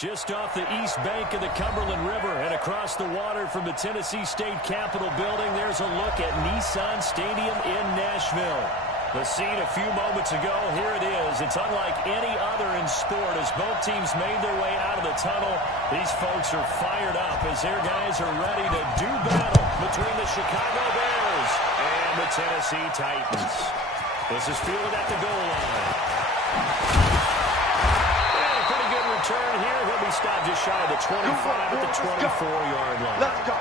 Just off the east bank of the Cumberland River and across the water from the Tennessee State Capitol building, there's a look at Nissan Stadium in Nashville. The scene a few moments ago, here it is. It's unlike any other in sport as both teams made their way out of the tunnel. These folks are fired up as their guys are ready to do battle between the Chicago Bears and the Tennessee Titans. This is fielded at the goal line. Turn here. He'll be stopped just shy of the 25 at the 24-yard line. Let's go.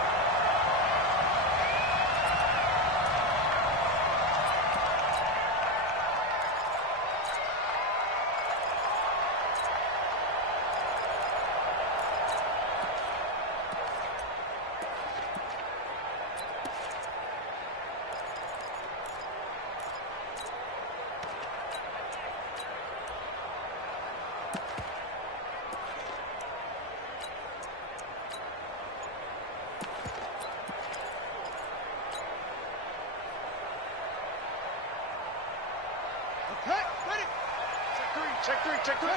Check three.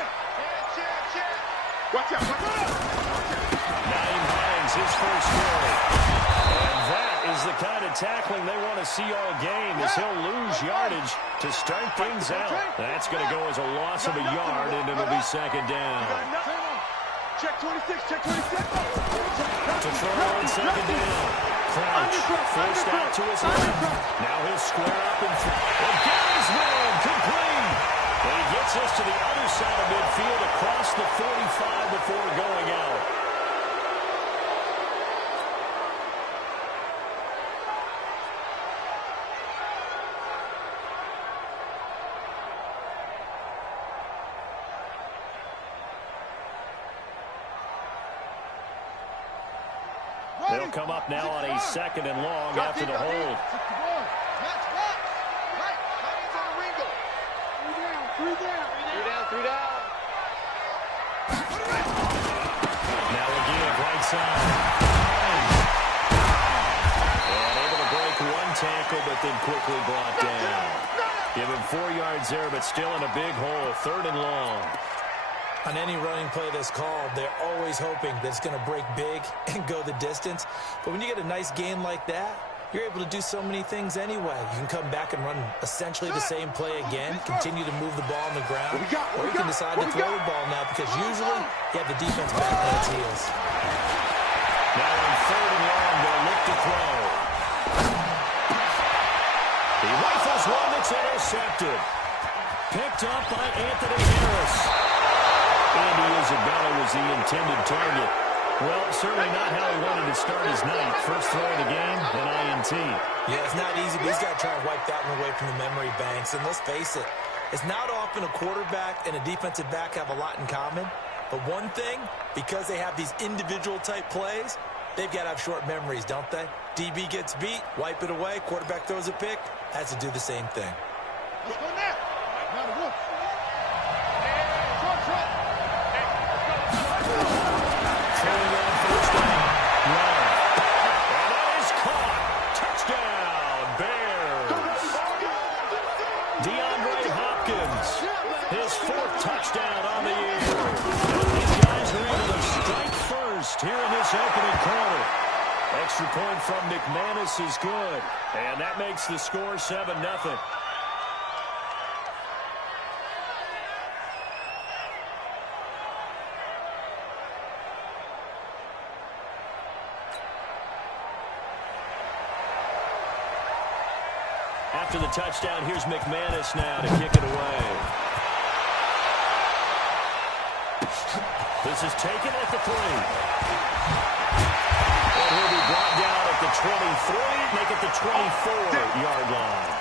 Watch out. Naeem Hines, his first carry. And that is the kind of tackling they want to see all game as he'll lose yardage to start things out. That's going to go as a loss of a yard, and it'll be second down. Check 26. To throw on second down. Crouch, forced out to his left. Now he'll square up and get his man complete. And he gets us to the other side of midfield across the 45 before going out. They'll come up now on a second and long after the hold. Three down. Now again, right side. And able to break one tackle, but then quickly brought down. Give him 4 yards there, but still in a big hole. Third and long. On any running play that's called, they're always hoping that it's going to break big and go the distance. But when you get a nice gain like that, you're able to do so many things anyway. You can come back and run essentially the same play again, continue to move the ball on the ground, or you can decide to throw the ball now because usually you have the defense back on its heels. Now on third and long, they'll look to throw. He rifles one that's intercepted. Picked up by Anthony Harris. Andy Isabella was the intended target. Well, certainly not how he wanted to start his night. First throw of the game, an INT. Yeah, it's not easy, but he's got to try and wipe that one away from the memory banks. And let's face it, it's not often a quarterback and a defensive back have a lot in common. But one thing, because they have these individual type plays, they've got to have short memories, don't they? DB gets beat, wipe it away, quarterback throws a pick, has to do the same thing. Let's go now. Touchdown on the year. These guys are able to strike first here in this opening quarter. Extra point from McManus is good. And that makes the score 7-0. After the touchdown, here's McManus now to kick it away. This is taken at the 3. And he'll be brought down at the 23, make it the 24-yard line.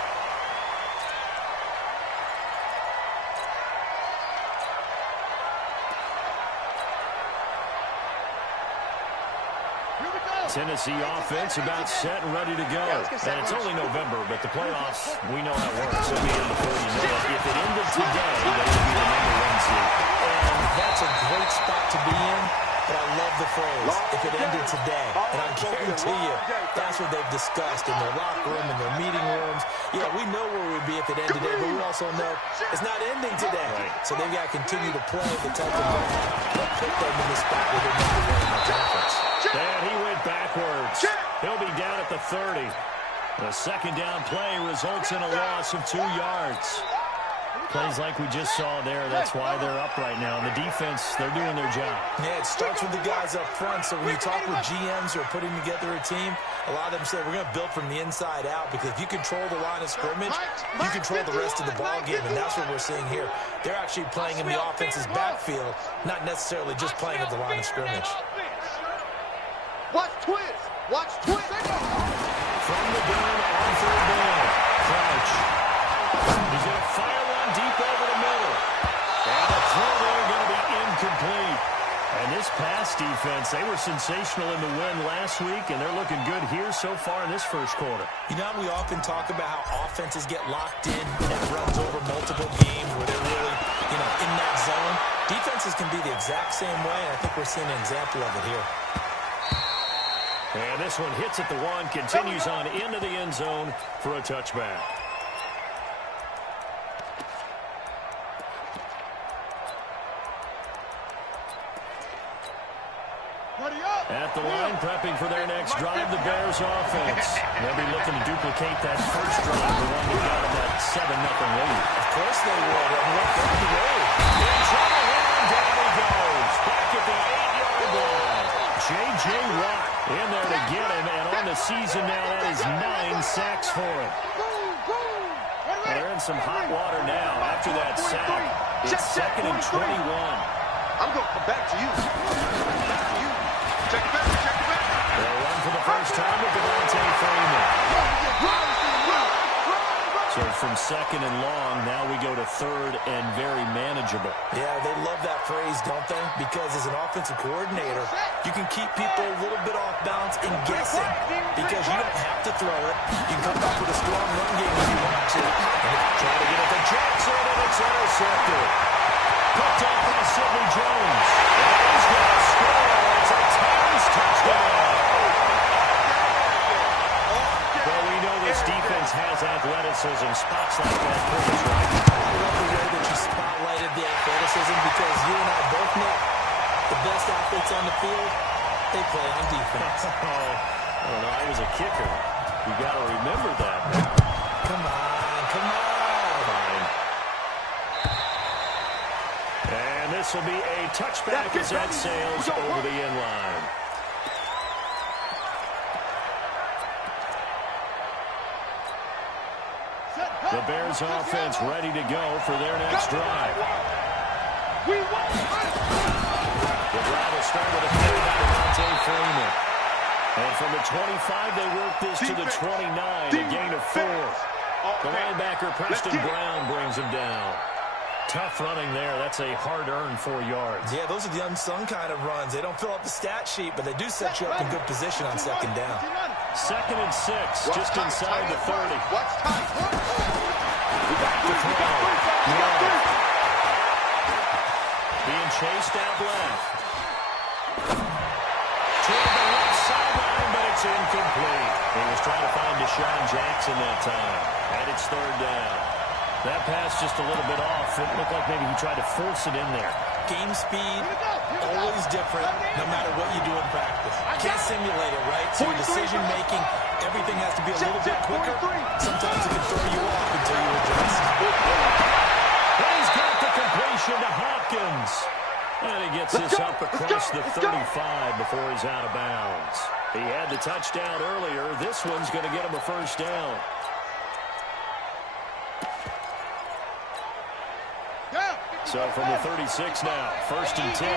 Tennessee offense about set and ready to go. And it's only November, but the playoffs, we know how it works. I mean, before you know it, if it ended today, they would be the #1 seed. And that's a great spot to be in. but I love the phrase, if it ended today. And I guarantee you, that's what they've discussed in their locker room, in their meeting rooms. Yeah, we know where we'd be if it ended today, but we also know it's not ending today. Right. So they've got to continue to play the type of game that put them in the spot where they're number one in the conference. And he went backwards. He'll be down at the 30. The second down play results in a loss of 2 yards. Plays like we just saw there. That's why they're up right now. And the defense, they're doing their job. Yeah, it starts with the guys up front. So when you talk with GMs who are putting together a team, a lot of them say we're going to build from the inside out, because if you control the line of scrimmage, you control the rest of the ball game, and that's what we're seeing here. They're actually playing in the offense's backfield, not necessarily just playing at the line of scrimmage. Watch twist. Watch twist. From the gun on third down. Crouch. He's going to fire one deep over the middle. And the throw there going to be incomplete. And this pass defense, they were sensational in the win last week, and they're looking good here so far in this first quarter. You know, we often talk about how offenses get locked in and runs over multiple games where they're really, in that zone. Defenses can be the exact same way, and I think we're seeing an example of it here. And this one hits at the 1, continues on into the end zone for a touchback. At the line, prepping for their next drive, the Bears offense. They'll be looking to duplicate that first drive, the one that got them that 7-0 lead. Of course they will. They're on the road. In trouble here, and down he goes. Back at the 8-yard line. J.J. Watt in there to get him, and on the season now, that is 9 sacks for him. They're in some hot water now after that sack. It's 2nd and 21. I'm going to come back to you. Back to you. Check it back. Check it back. They'll run for the first time with Devontae Freeman. So from 2nd and long, now we go to 3rd and very manageable. Yeah, they love that phrase, don't they? Because as an offensive coordinator, you can keep people a little bit off balance and guessing, because you don't have to throw it. You can come back with a strong run game if you want to. And try to get it to Jackson, and it's intercepted. Picked up by Sidney Jones. And he's going to score. It's a Titans touchdown. Well, we know this defense has athleticism. Spots like that prove us right. I love the way that you spotlighted the athleticism, because you and I both know the best athletes on the field, they play on defense. I was a kicker. You got to remember that. Come on. Fine. And this will be a touchback as that sails over the end line. The Bears offense ready to go for their next drive. The drive will start with a play by Devontae Freeman. And from the 25, they work this to the 29, a gain of 4. The linebacker, Preston Brown, brings him down. Tough running there. That's a hard-earned 4 yards. Yeah, those are the unsung kind of runs. They don't fill out the stat sheet, but they do set you up in good position on 2nd down. 2nd and 6, just inside the 30. Back to throw. Being chased out left. Toward the left sideline, but it's incomplete. He was trying to find Deshaun Jackson that time. And it's 3rd down. That pass just a little bit off. It looked like maybe he tried to force it in there. Game speed, always different, no matter what you do in practice. Can't simulate it, right? So your decision-making, everything has to be a little bit quicker. Sometimes it can throw you off until you adjust. He's got the completion to Hopkins. And he gets this up across the 35 before he's out of bounds. He had the touchdown earlier. This one's going to get him a first down. So from the 36 now, 1st and 10.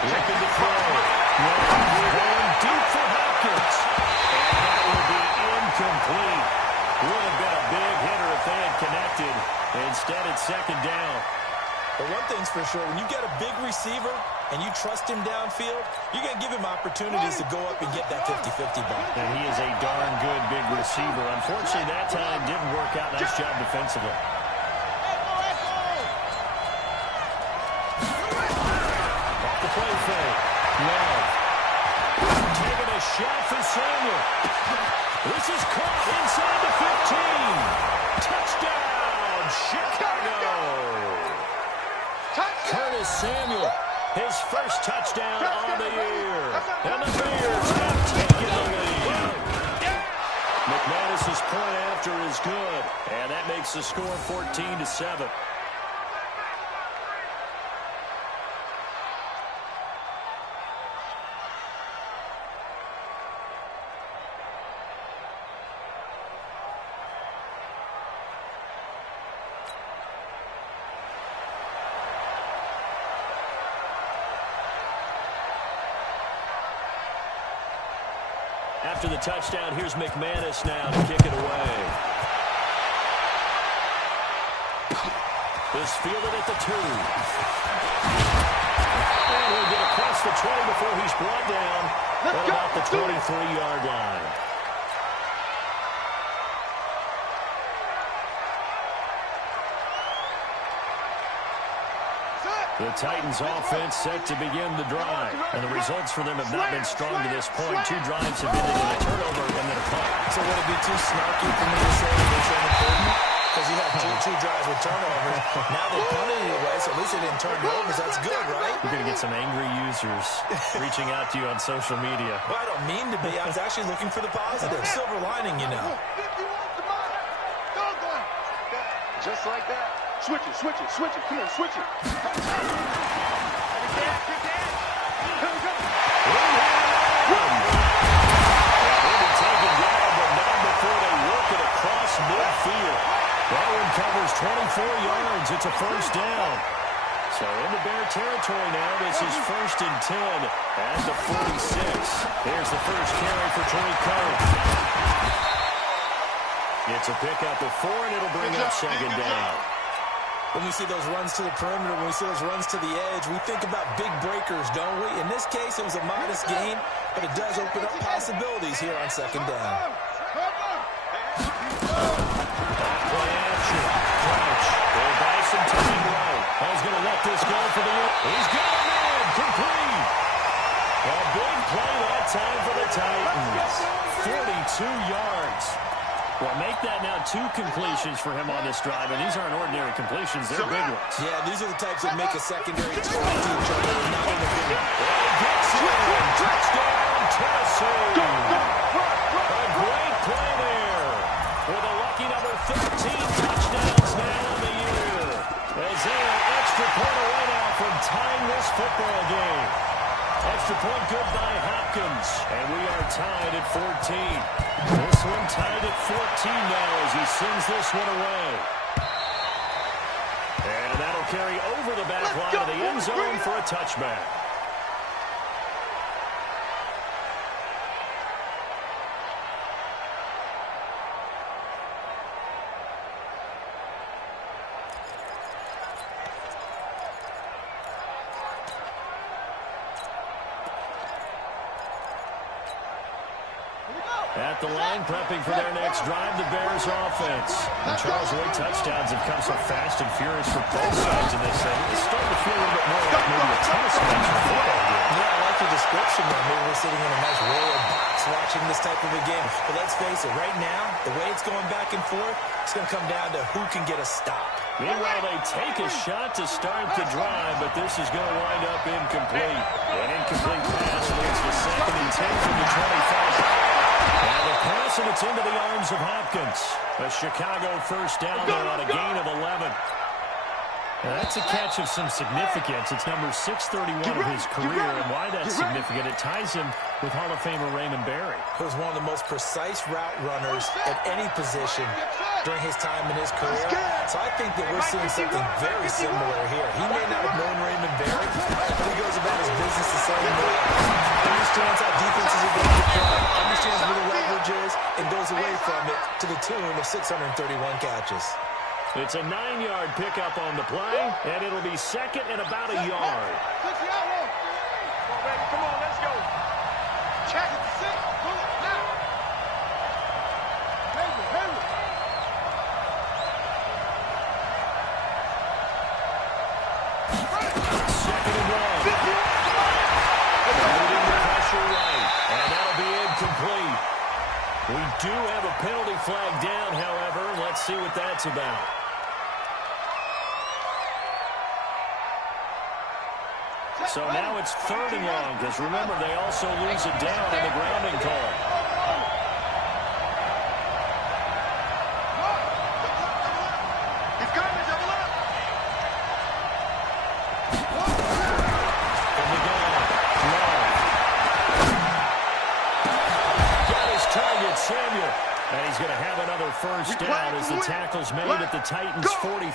Looking to throw. Going deep for Hopkins. And that will be incomplete. Would have been a big hitter if they had connected. Instead, it's 2nd down. But one thing's for sure, when you get a big receiver and you trust him downfield, you're going to give him opportunities to go up and get that 50-50 ball. And he is a darn good big receiver. Unfortunately, that time didn't work out. Nice job defensively. Off the play fake. Love. Taking a shot for Samuel. This is caught inside the 15. Touchdown, Chicago. Curtis Samuel, his first touchdown on the year. And the Bears have taken the lead. McManus's point after is good. And that makes the score 14-7. After the touchdown, here's McManus now to kick it away. This fielded at the 2. And he'll get across the 20 before he's brought down at about the 23-yard line. The Titans offense set to begin the drive. And the results for them have not been strong to this point. 2 drives have ended in a turnover and then a punt. So would it be too snarky for me to say they're showing improvement? Because you have two drives with turnovers. Now they punted it away, so at least they didn't turn it over. That's good, right? You're going to get some angry users reaching out to you on social media. Well, I don't mean to be. I was actually looking for the positive. Silver lining, you know. Just like that. Switch it, switch it, switch it. Come on, switch it. Here we go. They'll be taken down, but not before they work it across midfield. That one covers 24 yards. It's a first down. So into Bear territory now. This is 1st and 10 at the 46. Here's the first carry for Troy Curry. It's a pickup of 4, and it'll bring up 2nd down. When we see those runs to the perimeter, when we see those runs to the edge, we think about big breakers, don't we? In this case, it was a modest gain, but it does open up possibilities here on 2nd down. Play action. Crouch. They'll buy some time right. He's going to let this go for the... He's got him in. Complete. A big play that time for the Titans. 42 yards. Well, make that now 2 completions for him on this drive, and these aren't ordinary completions. They're big ones. Yeah, these are the types that make a secondary talk to each other. Not in the game. Touchdown, Tennessee. A great play there with a lucky number 13 touchdowns now in the year. As they are extra point away now from tying this football game. Extra point good by Hopkins. And we are tied at 14. This one tied at 14 now as he sends this one away. And that'll carry over the back line of the end zone for a touchback. At the line, prepping for their next drive, the Bears offense. And Charles Wood touchdowns have come so fast and furious for both sides in this thing. It's starting to feel a little bit more like maybe a tennis match or a football game. Yeah, I like your description there. Maybe we're sitting in a nice royal box watching this type of a game. But let's face it, right now, the way it's going back and forth, it's going to come down to who can get a stop. Meanwhile, they take a shot to start the drive, but this is going to wind up incomplete. An incomplete pass leads to 2nd and 10 from the 25. And the pass, and it's into the arms of Hopkins. A Chicago first down there on a gain of 11. Now that's a catch of some significance. It's number 631 of his career, and why that's significant, it ties him with Hall of Famer Raymond Berry. He was one of the most precise route runners at any position during his time in his career. So I think that we're seeing something very similar here. He may not have known Raymond Berry, but he goes about his business the same way. Understands how defenses are going to play, understands where the leverage is, and goes away from it to the tune of 631 catches. It's a 9-yard pickup on the play, and it'll be 2nd and about a yard. Check. Sit. Pull it now. Hayward. Second and 1. Leading the pressure right. And that'll be incomplete. We do have a penalty flag down, however. Let's see what that's about. So now it's 3rd and long, because remember, they also lose it down in the grounding call. He's got to double up. From the gun, Love. Got his target, Samuel. And he's going to have another first down as the tackle's made at the Titans' 43.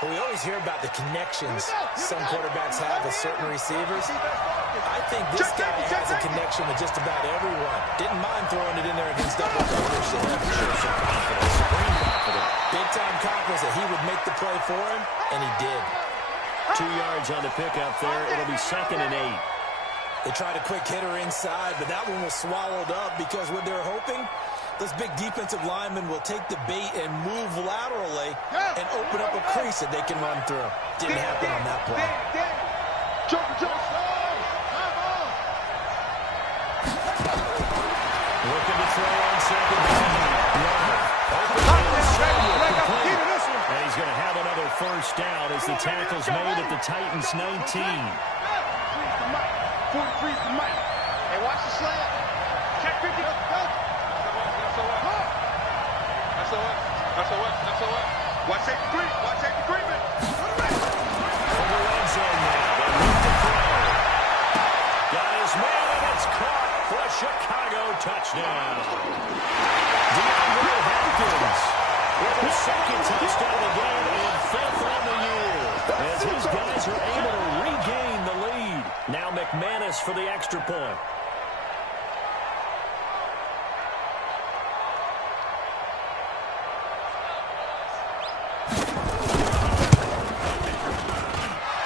Well, we always hear about the connections some quarterbacks have with certain receivers. I think this guy has a connection with just about everyone. Didn't mind throwing it in there against double coverage to him. Show some confidence, supreme confidence. Big-time confidence that he would make the play for him, and he did. 2 yards on the pickup there. It'll be 2nd and 8. They tried a quick hitter inside, but that one was swallowed up because what they're hoping, those big defensive linemen will take the bait and move laterally and open up a crease that they can run through. Didn't happen on that play. Looking to throw on 2nd down. And he's going to have another first down as the tackle's made at the Titans' 19. 43's the mic. Hey, watch the slant. Check 50. That's all right. Watch safety green. Watch safety green, man. From the red zone now. They look to throw. Got his man, and it's caught for a Chicago touchdown. DeAndre Hopkins with his 2nd touchdown of the game and 5th on the year. As his guys are able to regain the lead. Now McManus for the extra point.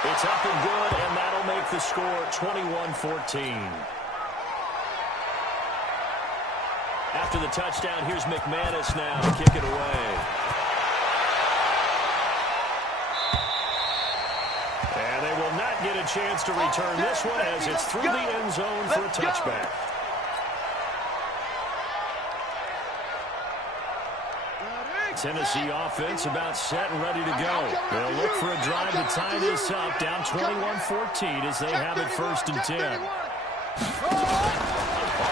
It's up and good, and that'll make the score 21-14. After the touchdown, here's McManus now to kick it away. And they will not get a chance to return this one as it's through the end zone for a touchback. Tennessee offense about set and ready to go. They'll look for a drive to tie this up, down 21-14 as they have it 1st and 10. Off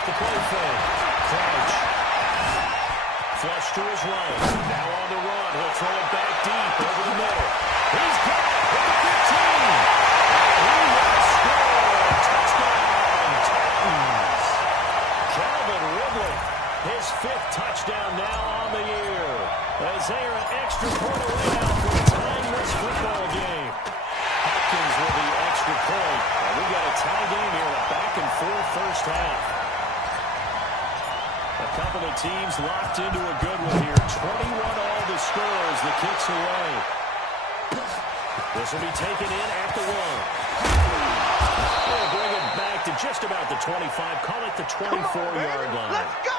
the play fake. Crouch. Flush to his right. Now on the run. He'll throw it back deep over the middle. He's got it at the 15. And he will score. Touchdown, Titans. Calvin Ridley, his 5th touchdown now on the year. As they are an extra point away now from tying this football game. Hopkins with the extra point. And we got a tie game here, a back-and-forth first half. A couple of teams locked into a good one here. 21 all the scores. The kick's away. This will be taken in at the 1. We'll bring it back to just about the 25. Call it the 24-yard line. Let's go!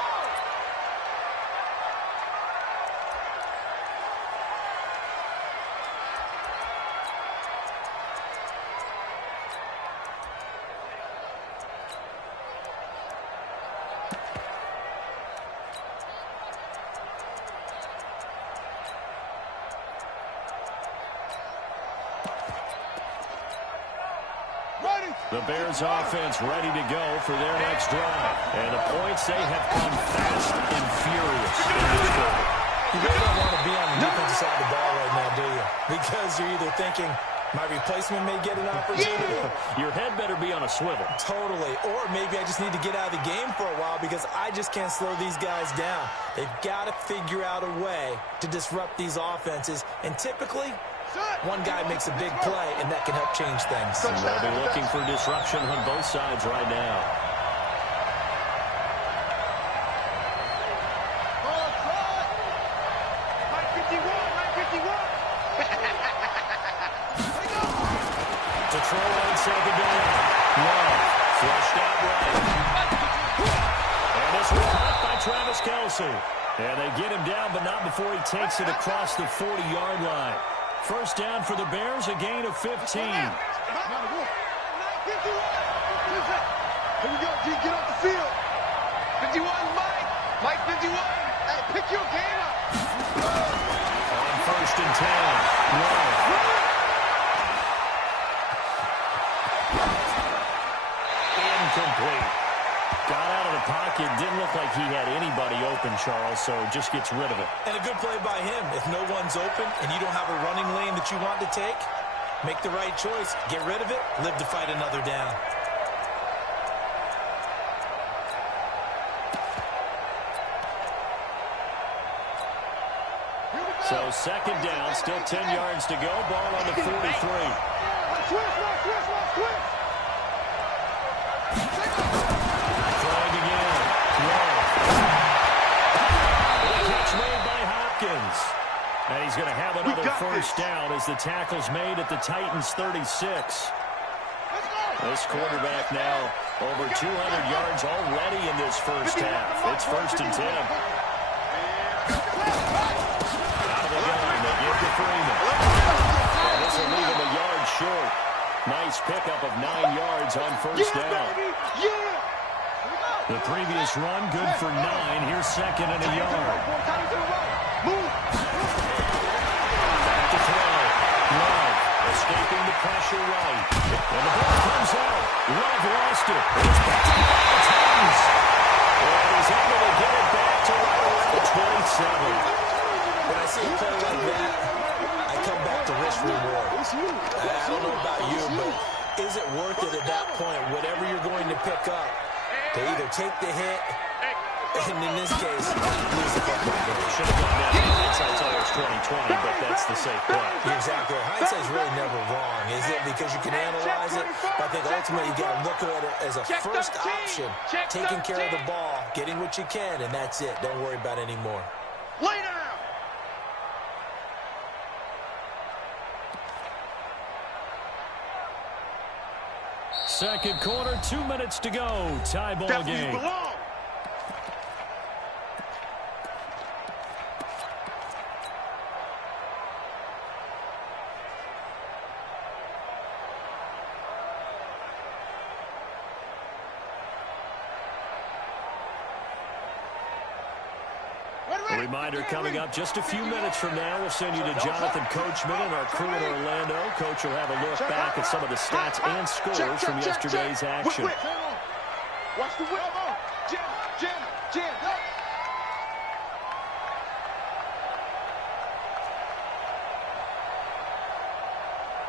The Bears offense ready to go for their next drive. And the points, they have come fast and furious in this quarter. You really don't want to be on the defensive side of the ball right now, do you? Because you're either thinking, my replacement may get an opportunity. Your head better be on a swivel. Totally. Or maybe I just need to get out of the game for a while because I just can't slow these guys down. They've got to figure out a way to disrupt these offenses. And typically, one guy makes a big play, and that can help change things. And they'll be looking for disruption on both sides right now. To throw on 2nd down. Love Flushed out right. And this one caught by Travis Kelce. And they get him down, but not before he takes it across the 40-yard line. First down for the Bears, a gain of 15. Here we go, G. Get off the field. 51, Mike. Mike 51. Hey, pick your game up. On first and 10. Love. Incomplete. Got out of the pocket. Didn't look like he had anybody open, Charles, so just gets rid of it. And a good play by him. If no one's open and you don't have a running lane that you want to take, make the right choice. Get rid of it. Live to fight another down. So second down, still 10 yards to go. Ball on the 43. Trying again. Catch made by Hopkins. And he's going to have another first down as the tackle's made at the Titans' 36. This quarterback now over 200 yards already in this first half. It's first and 10. They give to Freeman. And this will leave him a yard short. Nice pickup of 9 yards on first down. The previous run, good for 9. Here's second and a yard. Back to throw. Love escaping the pressure right. And the ball comes out. Love lost it. It's back to the Titans. And he's able to get it back to right around the 27. When I see a play like that, I come back to risk reward. I don't know about you, but is it worth it at that point, whatever you're going to pick up, to either take the hit, and in this case, lose the football game? Should have gone down. Hindsight's always 20/20, but that's the safe play. Exactly. Hindsight's really never wrong, is it? Because you can analyze it, but I think ultimately you got to look at it as a first option, taking care of the ball, getting what you can, and that's it. Don't worry about it anymore. Lay down. Second quarter, 2 minutes to go. Tie ball game. A reminder coming up just a few minutes from now. We'll send you to Jonathan Coachman and our crew in Orlando. Coach will have a look back at some of the stats and scores from yesterday's action. Watch the whip. Jim.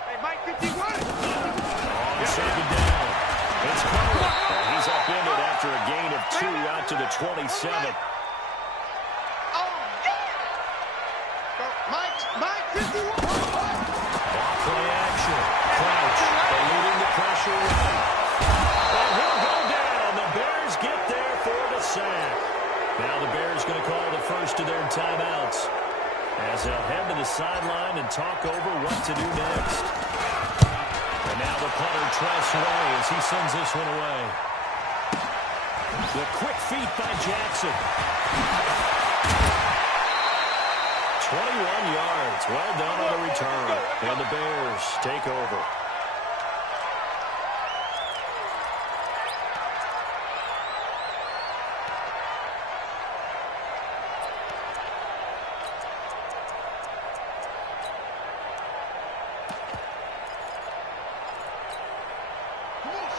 Hey, Mike 51. On second down. It's Cole. He's upended after a gain of 2 out to the 27. Mike 51. Play action. Crouch. Eluding the pressure right. And he'll go down. The Bears get there for the sack. Now the Bears going to call the first of their timeouts as they'll head to the sideline and talk over what to do next. And now the punter trusts away as he sends this one away. The quick feet by Jackson. 21 yards. Well done on the return. And the Bears take over.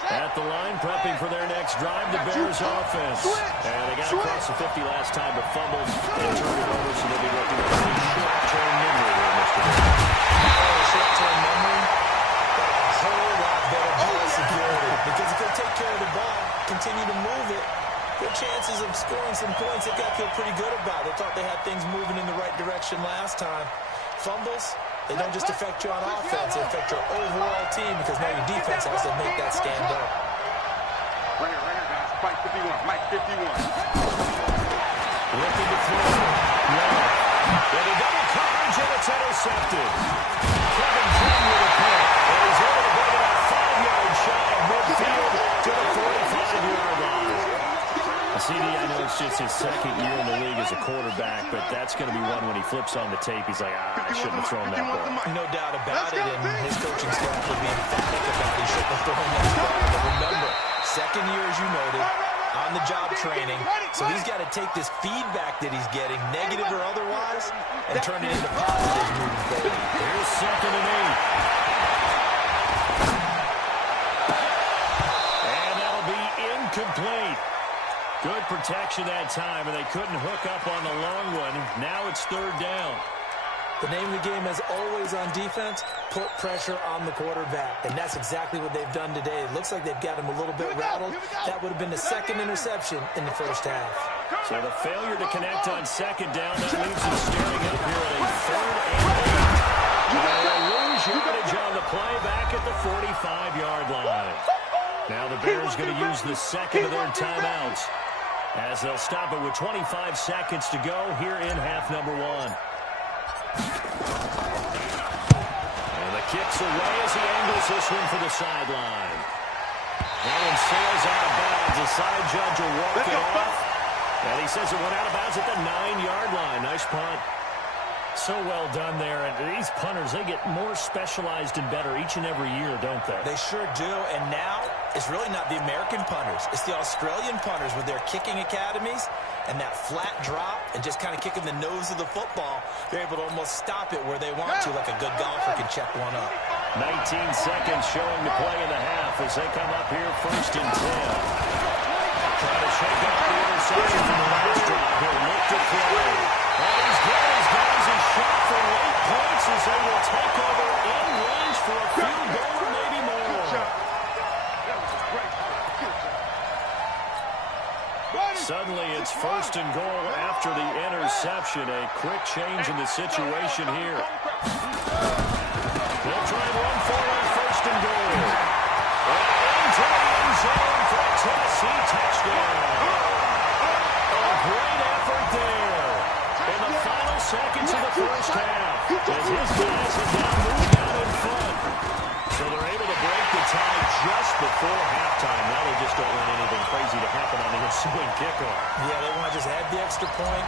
At the line, prepping for their next drive, the Bears offense. And they got across the 50 last time, but fumbled and turned it over, so they'll be looking at a short-term memory here, Mr. Short-term memory, a whole lot better ball security. Because if they take care of the ball, continue to move it, good chances of scoring some points they got to feel pretty good about. They thought they had things moving in the right direction last time. Fumbles, they don't just affect you on offense, they affect your overall team because now your defense has to make that stand up. Right here, guys. Mike 51. Mike 51. Looking to throw. Love. And a double coverage, and it's intercepted. Kevin King with a pick. And he's able to bring it out 5 yards shy of midfield to the 40. CD, I know it's just his second year in the league as a quarterback, but that's going to be one when he flips on the tape, he's like, I shouldn't have thrown that ball. No doubt about it, and his coaching staff will be emphatic about he shouldn't have thrown that ball. But remember, second year, as you noted, on-the-job training, so he's got to take this feedback that he's getting, negative or otherwise, and turn it into positive moving forward. Here's 2nd and 8. And that'll be incomplete. Good protection that time, and they couldn't hook up on the long one. Now it's 3rd down. The name of the game, as always on defense, put pressure on the quarterback. And that's exactly what they've done today. It looks like they've got him a little bit rattled. That would have been the 2nd interception in the first half. So the failure to connect on 2nd down, that leaves them staring up here at a 3rd and 8. They'll lose yardage on the play back at the 45-yard line. Now the Bears going to use the second of their timeouts, as they'll stop it with 25 seconds to go here in half number 1. And the kick's away as he angles this one for the sideline. That one sails out of bounds. The side judge will walk it off. And he says it went out of bounds at the 9-yard line. Nice punt. So well done there. And these punters, they get more specialized and better each and every year, don't they? They sure do. And now it's really not the American punters. It's the Australian punters with their kicking academies and that flat drop and just kind of kicking the nose of the football. They're able to almost stop it where they want to, like a good golfer can check one up. 19 seconds showing to play in the half as they come up here 1st and 10. Trying to shake up the interception from the last drive. He'll look to throw. And he's got his guys a shot for late points as they will take over in range for a field goal or maybe more. Suddenly it's 1st and goal after the interception. A quick change in the situation here. They'll try and run for it 1st and goal. Into the end zone for a Tennessee touchdown. A great effort there in the final seconds of the first half as his guys have now moved out in front. So they're able to break the tie just before halftime. Now they just don't want anything crazy to happen on the ensuing kickoff. Yeah, they want to just add the extra point,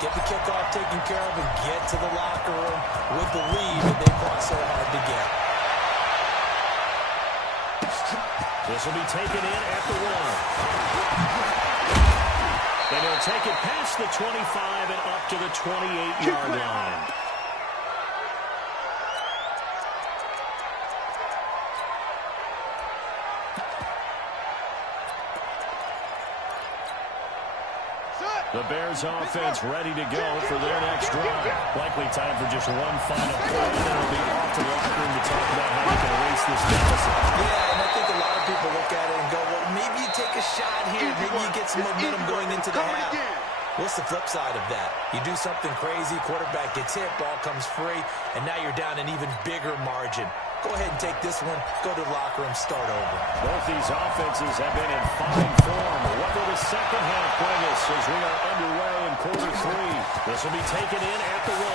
get the kickoff taken care of, and get to the locker room with the lead that they fought so hard to get. This will be taken in at the 1. And he'll take it past the 25 and up to the 28-yard line. The Bears offense ready to go for their next drive. Likely time for just one final play, and then it'll be off to the locker room to talk about how they can erase this deficit. Yeah, and I think a lot of people look at it and go, well, maybe you take a shot here. Maybe you get some momentum going into the half. What's the flip side of that? You do something crazy, quarterback gets hit, ball comes free, and now you're down an even bigger margin. Go ahead and take this one, go to the locker room, start over. Both these offenses have been in fine form. What will the second half bring us as we are underway in quarter 3? This will be taken in at the 1.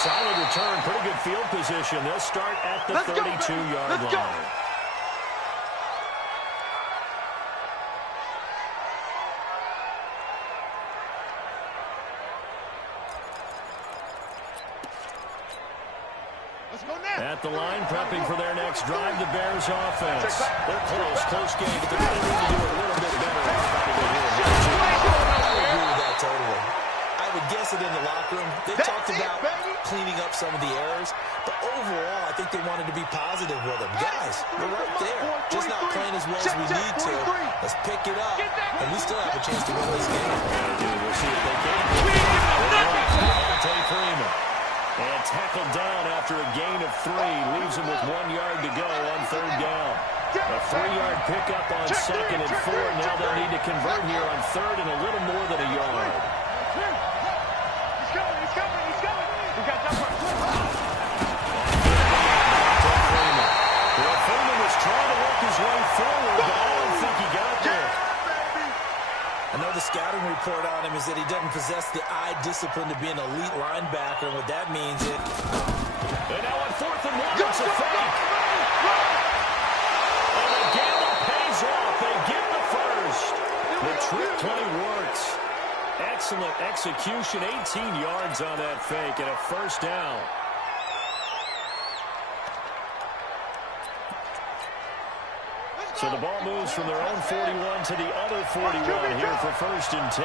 Solid return, pretty good field position. They'll start at the 32-yard line. At the line, prepping for their next drive, the Bears offense. They're close game, but they're going to need to do a little bit better. I agree with that totally. I would guess it in the locker room. They talked about cleaning up some of the errors, but overall, I think they wanted to be positive with them. Guys, we're right there. Just not playing as well as we need to. Let's pick it up, and we still have a chance to win this game. We'll see if they can. Freeman. And tackled down after a gain of 3. Leaves him with 1 yard to go on 3rd down. A 3-yard pickup on 2nd and 4. Now they'll need to convert here on 3rd and a little more than a yard. He's coming. We got that one. Freeman was trying to work his way forward, but I don't think he got there. I know the scouting report on him is that he doesn't possess the eye discipline to be an elite linebacker, and what that means is... And now on 4th and 1, it's a fake. And the gamble pays off. They give Excellent execution. 18 yards on that fake and a first down. So the ball moves from their own 41 to the other 41 here for 1st and 10.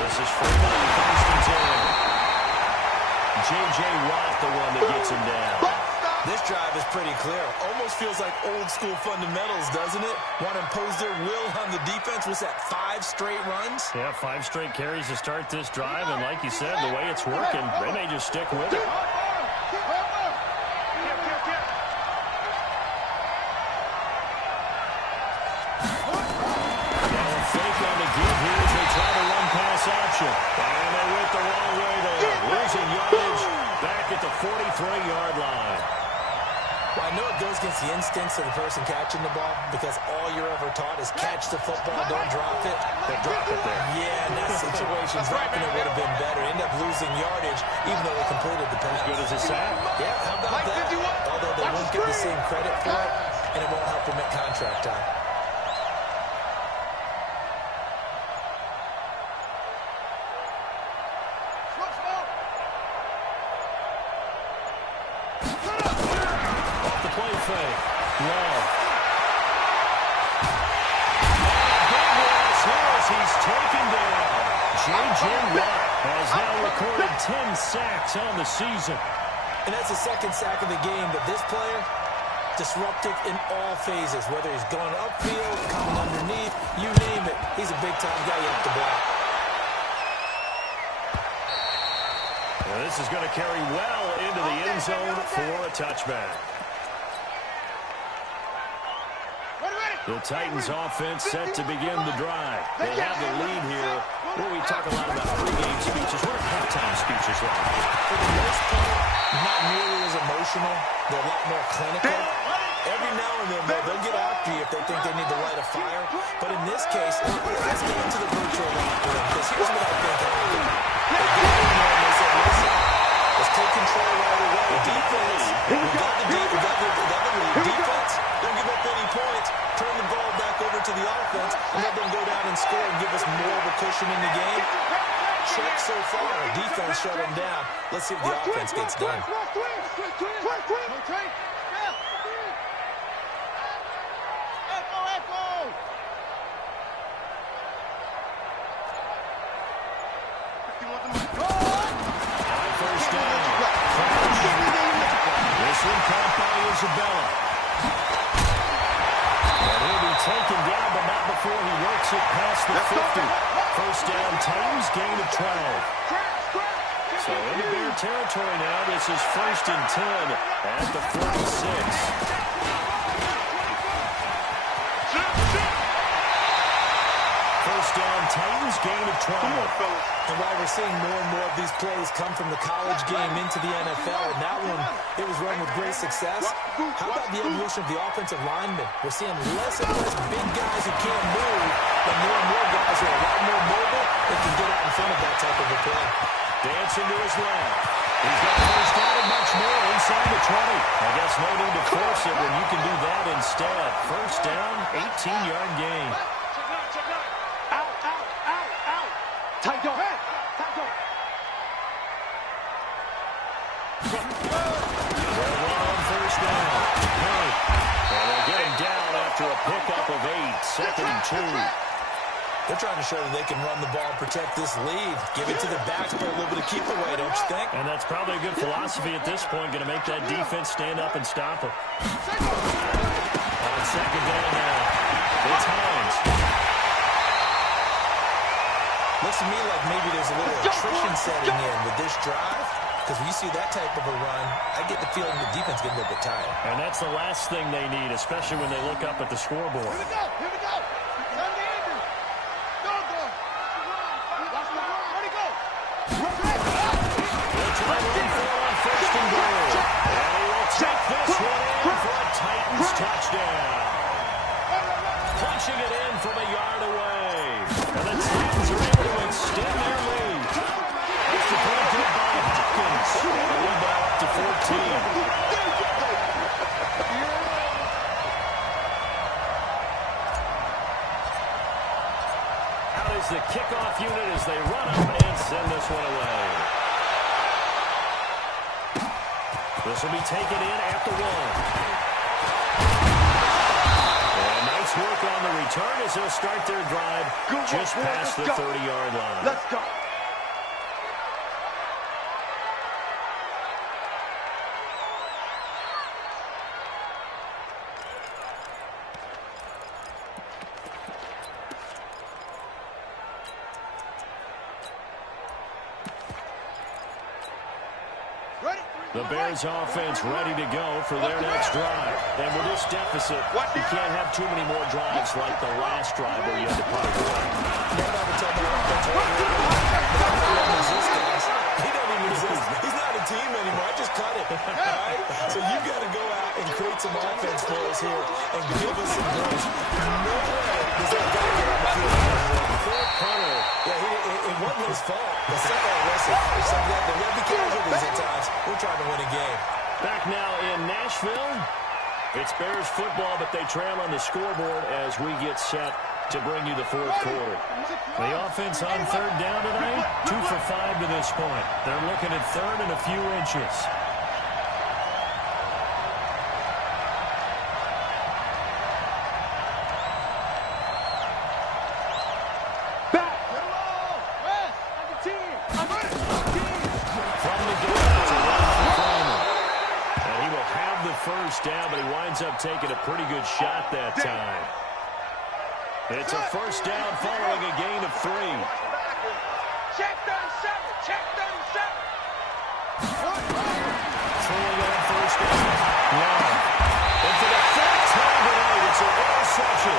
This is Freeman on 1st and 10. J.J. Watt, the one that gets him down. This drive is pretty clear. Almost feels like old-school fundamentals, doesn't it? Want to impose their will on the defense. What's that, 5 straight runs? Yeah, 5 straight carries to start this drive. And like you said, the way it's working, they may just stick with it. Option. And they went the wrong way there. Losing yardage back at the 43-yard line. Well, I know it goes against the instincts of the person catching the ball because all you're ever taught is catch the football, don't drop it. But drop it there. Yeah, in that situation, dropping it would have been better. End up losing yardage even though they completed the pass. As good as a sack. Yeah, how about that? Although they won't get the same credit for it, and it won't help them at contract time. J.J. Watt has now recorded 10 sacks on the season. And that's the 2nd sack of the game, but this player, disruptive in all phases, whether he's going upfield, coming underneath, you name it. He's a big-time guy you have to block. Well, this is going to carry well into the end zone for a touchback. The Titans offense set to begin the drive. They have the lead here. Well, we talk a lot about pregame speeches. What are halftime speeches like? For the most part, not nearly as emotional. They're a lot more clinical. Every now and then, they'll get after you if they think they need to light a fire. But in this case, let's get into the virtual locker room, because here's what I think happened. They got in there and they said, listen, let's take control right away. Defense, we got the lead. Defense, don't give up any points. Turn the ball back over to the offense and let them go down and score and give us more of a cushion in the game. Check so far. Defense shut them down. Let's see if the offense gets done. First down. This one caught by Isabella. And he'll be taken down, but not before he works it past the 50. First down, Titans, gain of 12. So into Bear territory now. This is 1st and 10 at the 46. First down, Titans, gain of 12. Come on, fellas. And while we're seeing more and more of these plays come from the college game into the NFL, and that one, it was run with great success. How about the evolution of the offensive linemen? We're seeing less and less big guys who can't move, and more guys who are a lot more mobile and can get out in front of that type of a play. Dancing to his left. He's got first down and much more inside the 20. I guess no need to force it when you can do that instead. First down, 18-yard gain. Tight go. Hey. They're on first down. Hey. And they'll get him down after a pickup of 8. 2nd and 2. They're trying to show that they can run the ball and protect this lead. Give it to the backs, put a little bit of keep away, don't you think? And that's probably a good philosophy at this point, going to make that defense stand up and stop them. On 2nd down now, it's Hines. Looks to me like maybe there's a little attrition setting in with this drive. Because when you see that type of a run, I get the feeling the defense gets a little bit tired. And that's the last thing they need, especially when they look up at the scoreboard. Here we go. They'll try to run for on 1st and goal. And he will take this one in for a Titans touchdown. Punching it in from a yard away. And the Titans are able to extend their lead. Extra point good by Hopkins. And the lead now up to 14. out as the kickoff unit as they run up and send this one away. This will be taken in at the 1. And nice work on the return as they'll start their drive just past the 30-yard line. Let's go. The Bears offense ready to go for their next drive. And with this deficit, you can't have too many more drives like the last drive where you had to put it away. He don't even resist. He's not a team anymore. I just cut it. All right? So you got to go out and create some offense for us here and give us some goals. No way does that guy get on the field. Fourth punter. Yeah, it wasn't his fault. The second listen, there will be casualties at times. We're trying to win a game. Back now in Nashville. It's Bears football, but they trail on the scoreboard as we get set to bring you the fourth quarter. The offense on third down tonight, 2 for 5 to this point. They're looking at third and a few inches. First down, but he winds up taking a pretty good shot that time. It's a first down following a gain of 3. Check 37. Check 37. Throwing on first down. Long. And for the third time tonight, it's an interception.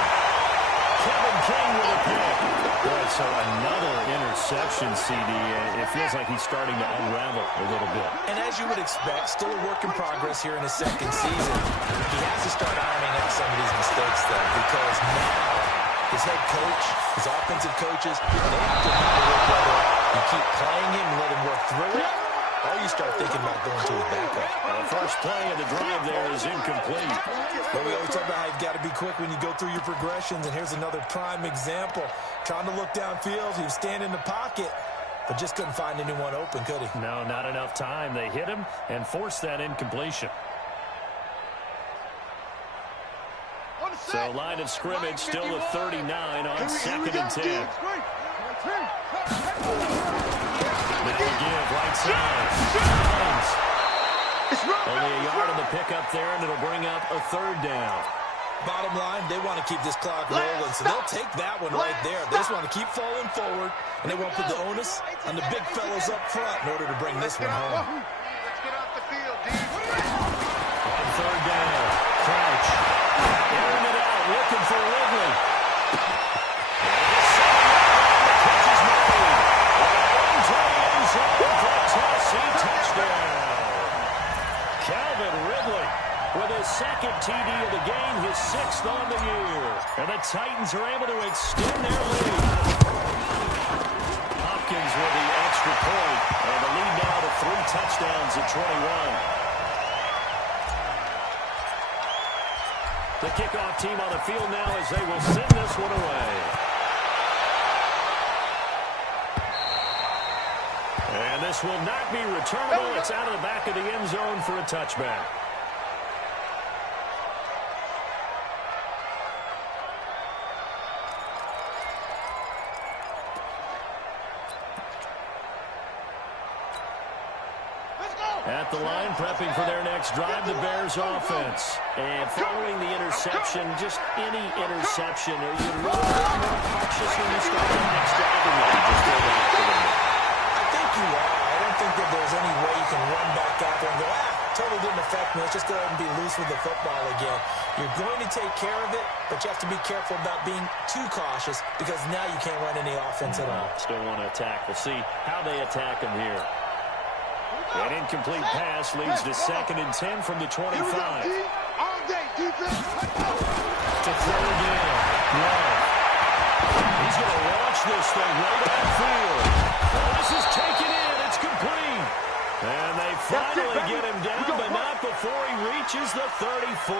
Kevin King with a pick. Boy, so another interception, CD. It feels like he's starting to unravel a little bit. And as you would expect, still a work in progress here in his second season. He has to start ironing out some of these mistakes, though, because now his head coach, his offensive coaches, they have to evaluate whether you keep playing him and let him work through it, or you start thinking about going to his backup. The first play of the drive there is incomplete. But we always talk about how you've got to be quick when you go through your progressions, and here's another prime example. Trying to look downfield, he was standing in the pocket, but just couldn't find anyone open, could he? No, not enough time. They hit him and forced that incompletion. So line of scrimmage still at 39 on 2nd and 10. They give right side. Only a yard on the pickup there, and it'll bring up a third down. Bottom line, they want to keep this clock rolling, so they'll take that one right there. They just want to keep falling forward, and they won't put the onus on the big fellows up front in order to bring this one home. Let's get off the field, D. On third down, Crouch. Airing it out, looking for Ridley. Touchdown. Calvin Ridley with his second TD of the game, his 6th on the year. And the Titans are able to extend their lead. Hopkins with the extra point, and the lead now to 3 touchdowns at 21. The kickoff team on the field now as they will send this one away. And this will not be returnable. It's out of the back of the end zone for a touchback. At the line, prepping for their next drive, the Bears offense. And following the interception, just any interception, are you a little bit more cautious when you start the next drive, or maybe just go back to the window? I think you are. I don't think that there's any way you can run back out there and go, totally didn't affect me. Let's just go ahead and be loose with the football again. You're going to take care of it, but you have to be careful about being too cautious because now you can't run any offense at all. Still want to attack. We'll see how they attack them here. An incomplete pass leads to 2nd and 10 from the 25. All day, defense. To throw again. Love. He's going to launch this thing right downfield. Oh, this is taken in. It's complete. And they finally get him down, but not before he reaches the 34.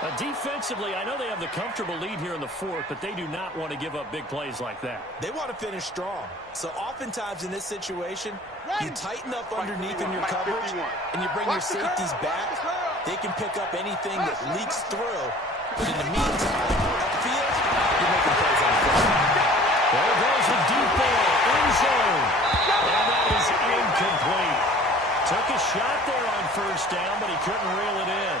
Defensively, I know they have the comfortable lead here in the fourth, but they do not want to give up big plays like that. They want to finish strong. So oftentimes in this situation, you tighten up underneath in your coverage, and you bring your safeties back. They can pick up anything that leaks through. But in the meantime, upfield, you're making plays on the field. There goes a deep ball, end zone. And that is incomplete. Took a shot there on first down, but he couldn't reel it in.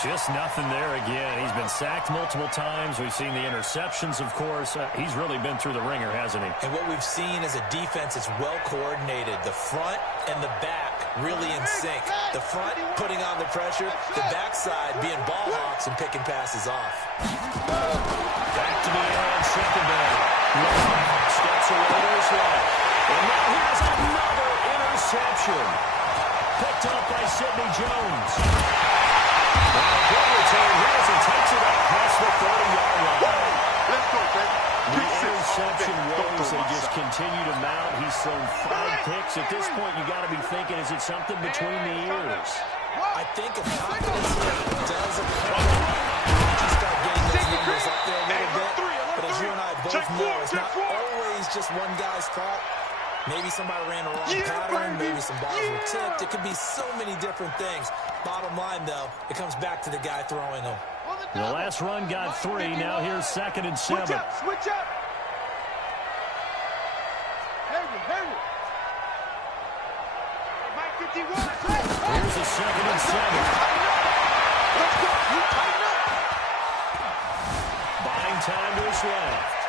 Just nothing there again. He's been sacked multiple times. We've seen the interceptions, of course. He's really been through the ringer, hasn't he? And what we've seen is a defense that's well coordinated. The front and the back really in sync. The front putting on the pressure. The backside being ball hawks and picking passes off. Back to the air on second down. Steps away to his left. And now here's another interception. Picked up by Sidney Jones. Good return here as he takes it up past the 30-yard line. Let's go, baby. The interception woes, they just continue to mount. He's thrown 5 picks. At this point, you got to be thinking, is it something between the ears? I think if confidence does occur, you start getting those numbers up there a little bit. But as you and I both know, it's not always just one guy's fault. Maybe somebody ran a wrong pattern. Maybe some balls were tipped. It could be so many different things. Bottom line, though, it comes back to the guy throwing them. The last run got 3. Now here's 2nd and 7. Switch up, switch up. Heavy. Mike 51. Here's a 2nd and 7. Let's go. You tighten up. Buying time to his left.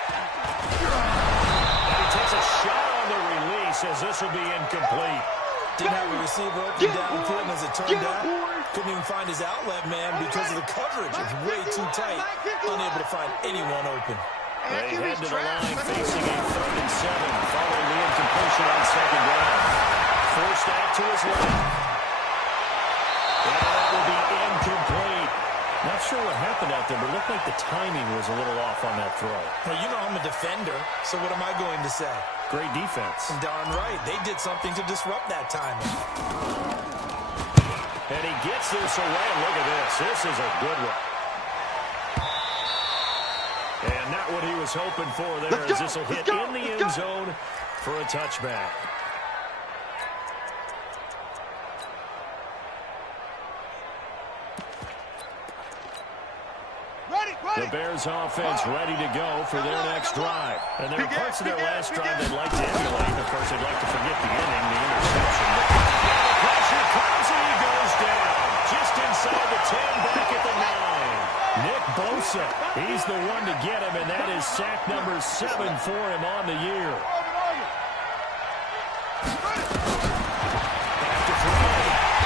And he takes a shot on the release as this will be incomplete. Didn't have a receiver open downfield, as it turned out. Couldn't even find his outlet man because of the coverage. It's way too tight. Unable to find anyone open. They head to the line facing a 3rd and 7 following the incompletion on second down. Forced out to his left. And that will be incomplete. Not sure what happened out there, but it looked like the timing was a little off on that throw. Well, you know I'm a defender, so what am I going to say? Great defense. Darn right. They did something to disrupt that timing. And he gets this away. Look at this. This is a good one. And not what he was hoping for there, as this will hit in the end zone for a touchback. The Bears offense ready to go for their next drive. And there are parts of their last drive they'd like to emulate. Of course, they'd like to forget the ending, the interception. But the pressure comes and he goes down. Just inside the 10, back at the 9. Nick Bosa, he's the one to get him, and that is sack number 7 for him on the year. Back to throw.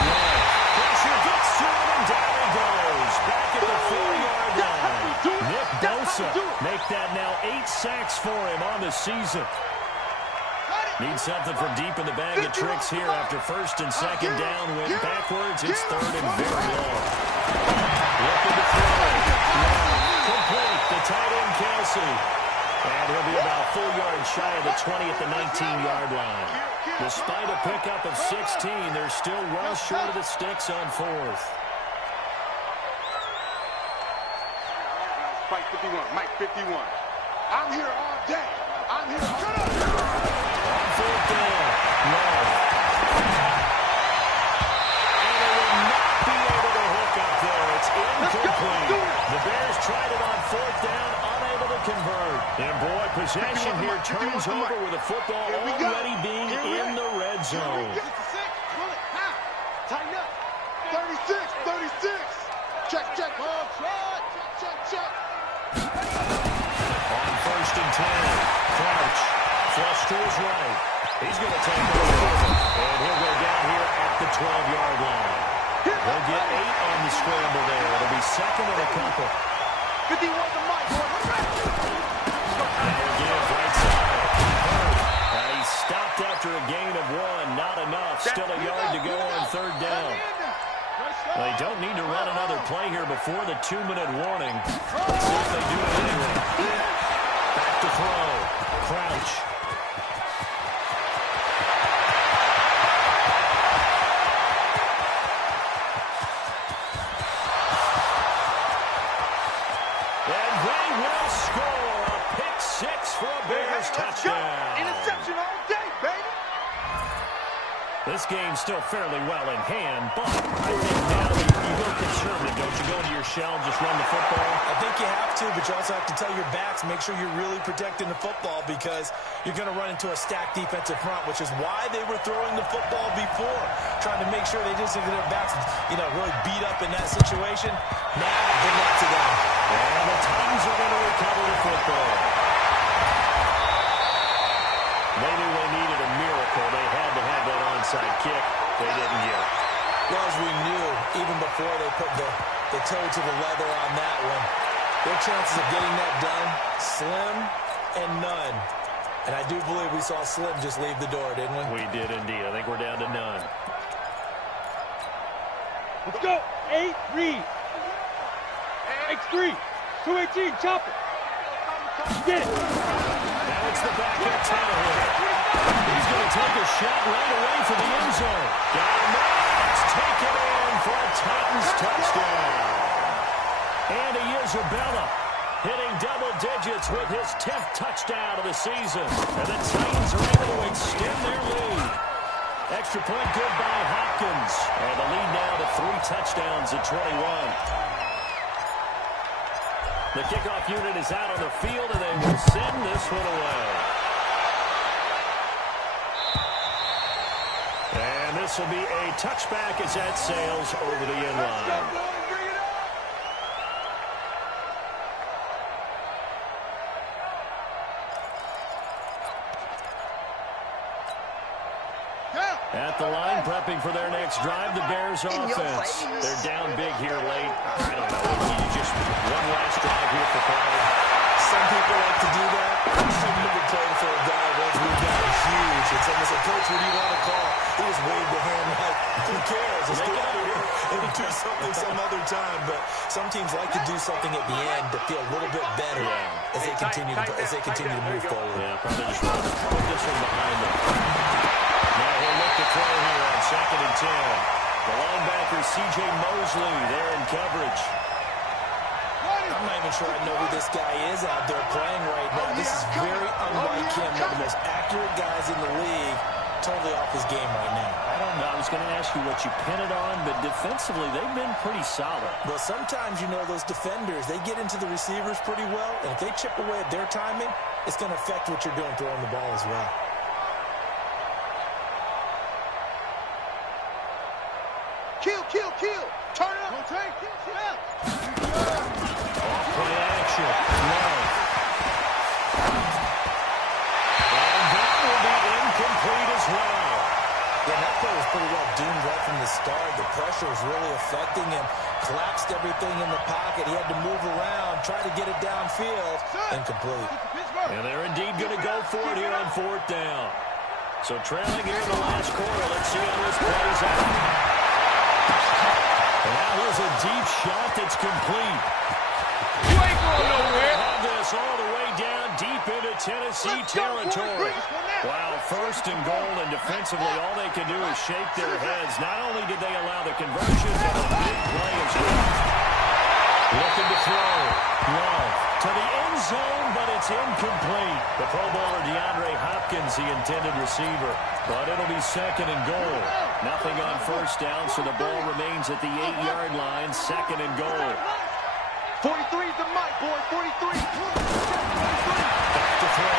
Pressure gets to him, and down he goes. Back at the 4-yard line. Nick Bosa make that now 8 sacks for him on the season. Needs something from deep in the bag of tricks here after 1st and 2nd down. Went backwards. It's 3rd and very long. Looking to throw. Complete. The tight end, Kelsey. And he'll be about 4 yards shy of the 20 at the 19-yard line. Despite a pickup of 16, they're still well short of the sticks on 4th. Mike 51, Mike 51. I'm here all day. I'm here all day. On 4th down. Long. And they will not be able to hook up there. It's incomplete. The Bears tried it on 4th down, unable to convert. And boy, possession here turns over with the football already being in the red zone. Tighten up. 36, 36. Check. Check. On 1st and 10, Crouch, flush to his right. He's going to take it over, and he'll go down here at the 12-yard line. They'll get 8 on the scramble there. It'll be 2nd and a couple. 51 to Mike. And again, right side. And he stopped after a gain of 1. Not enough. Still a yard to go on 3rd down. They don't need to run another play here before the 2-minute warning. Let's see if they do it anyway. Back to throw. Crouch. they will score. A pick six for a Bears touchdown. Interception all day, baby. This game's still fairly well in hand, but I think now you go conservative, don't you? Go into your shell and just run the football? I think you have to, but you also have to tell your backs, make sure you're really protecting the football because you're going to run into a stacked defensive front, which is why they were throwing the football before, trying to make sure they didn't get their backs, really beat up in that situation. Now, good luck to them. And the Titans are going to recover the football. They knew they needed a miracle. They had to have that onside kick. They didn't get it. Well, as we knew, even before they put the toe to the leather on that one, their chances of getting that done, slim and none. And I do believe we saw Slim just leave the door, didn't we? We did indeed. I think we're down to none. Let's go. 8, read. X3. 218, chop it. Get it. Now it's the back at Tannehill. He's going to take a shot right away for the end zone. Got him there. It's taken in for a Titans touchdown. Andy Isabella hitting double digits with his 10th touchdown of the season. And the Titans are able to extend their lead. Extra point good by Hopkins. And the lead now to 3 touchdowns at 21. The kickoff unit is out on the field, and they will send this one away. And this will be a touchback as that sails over the end line. At the line, prepping for their next drive, the Bears offense. They're down big here late. I don't know. You just one last drive here for pride. Some people like to do that. I've never played for a guy once we got huge. And someone said, Coach, what do you want to call? He just waved the hand like, who cares? Let's get out of here and do something some other time. But some teams like to do something at the end to feel a little bit better as they continue to move forward. Yeah, probably just put this one behind them. Now he'll look to throw here on 2nd and 10. The linebacker, C.J. Mosley, there in coverage. I'm not even sure I know who this guy is out there playing right now. This is very unlike him. One of the most accurate guys in the league. Totally off his game right now. I don't know. I was going to ask you what you pin it on, but defensively, they've been pretty solid. Well, sometimes, those defenders, they get into the receivers pretty well, and if they chip away at their timing, it's going to affect what you're doing throwing the ball as well. Kill. Turn it up. Off play action. Love. And that will be incomplete as well. Yeah, that play was pretty well doomed right from the start. The pressure was really affecting him. Collapsed everything in the pocket. He had to move around, try to get it downfield. Incomplete. And they're indeed going to go for it here on 4th down. So trailing here in the last quarter. Let's see how this plays out. And that was a deep shot that's complete. You ain't going nowhere. Have this all the way down deep into Tennessee territory. Wow, 1st and goal, and defensively all they can do is shake their heads. Not only did they allow the conversion, but a big play as well. Looking to throw. Love to the end zone, but it's incomplete. The Pro Bowler DeAndre Hopkins, the intended receiver. But it'll be 2nd and goal. Nothing on 1st down, so the ball remains at the 8-yard line. 2nd and goal. 43 is the mic, boy. 43. Back to throw.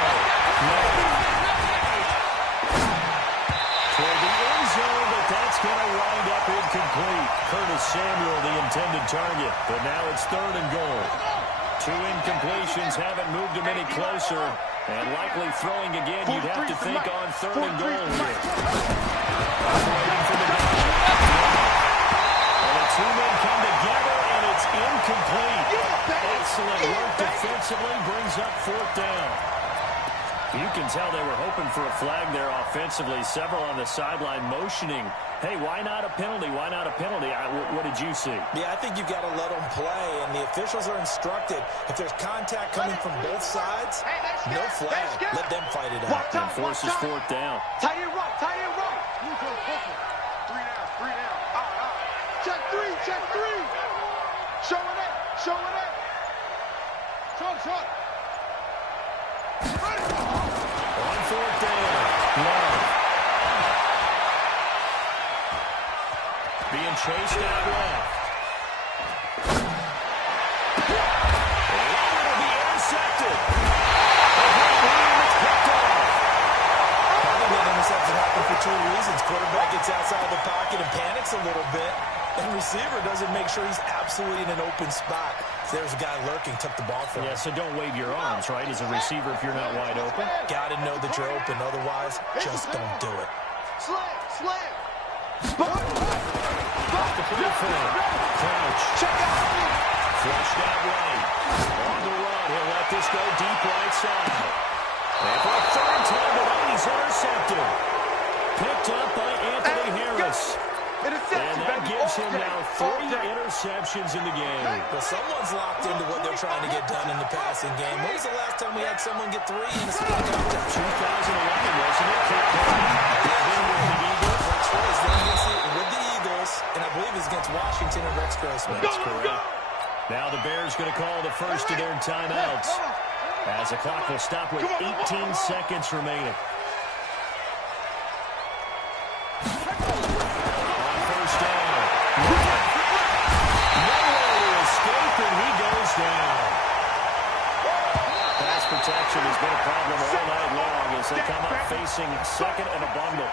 Toward the end zone, but that's going to wind up incomplete. Curtis Samuel, the intended target. But now it's 3rd and goal. 2 incompletions haven't moved him any closer. And likely throwing again, you'd have to think on 3rd and goal here. Waiting for the guy. And the 2 men come together, and it's incomplete. Excellent work defensively, brings up 4th down. You can tell they were hoping for a flag there offensively. Several on the sideline motioning. Hey, why not a penalty? Why not a penalty? What did you see? Yeah, I think you've got to let them play, and the officials are instructed. If there's contact coming from both sides, no flag. Let them fight it out. And forces 4th down. Tight end right. 3 down. Check 3. Show it up. Short. On fourth down. Love. Being chased out left. And it'll be intercepted. It's picked off. Probably that interception happened for two reasons. Quarterback gets outside of the pocket and panics a little bit. And receiver doesn't make sure he's absolutely in an open spot. So there's a guy lurking, took the ball from him. Yeah, so don't wave your arms, right, as a receiver if you're not wide open. Got to know that you're open. Otherwise, just don't do it. Slam. The play for him. Crouch. Check out. Flushed out right. On the run. He'll let this go deep right side. And for a third time tonight, he's intercepted. Picked up by Anthony Harris. And that gives him now 3 interceptions in the game. Well, someone's locked into what they're trying to get done in the passing game. When was the last time we had someone get 3 in a single contest? 2011, wasn't it? With the Eagles, and I believe it's against Washington and Rex Grossman. That's correct. Now the Bears going to call the first of their timeouts, as the clock will stop with 18 seconds remaining. On first down. Nowhere to escape, and he goes down. Pass protection has been a problem all night long as they come up facing second and a bundle.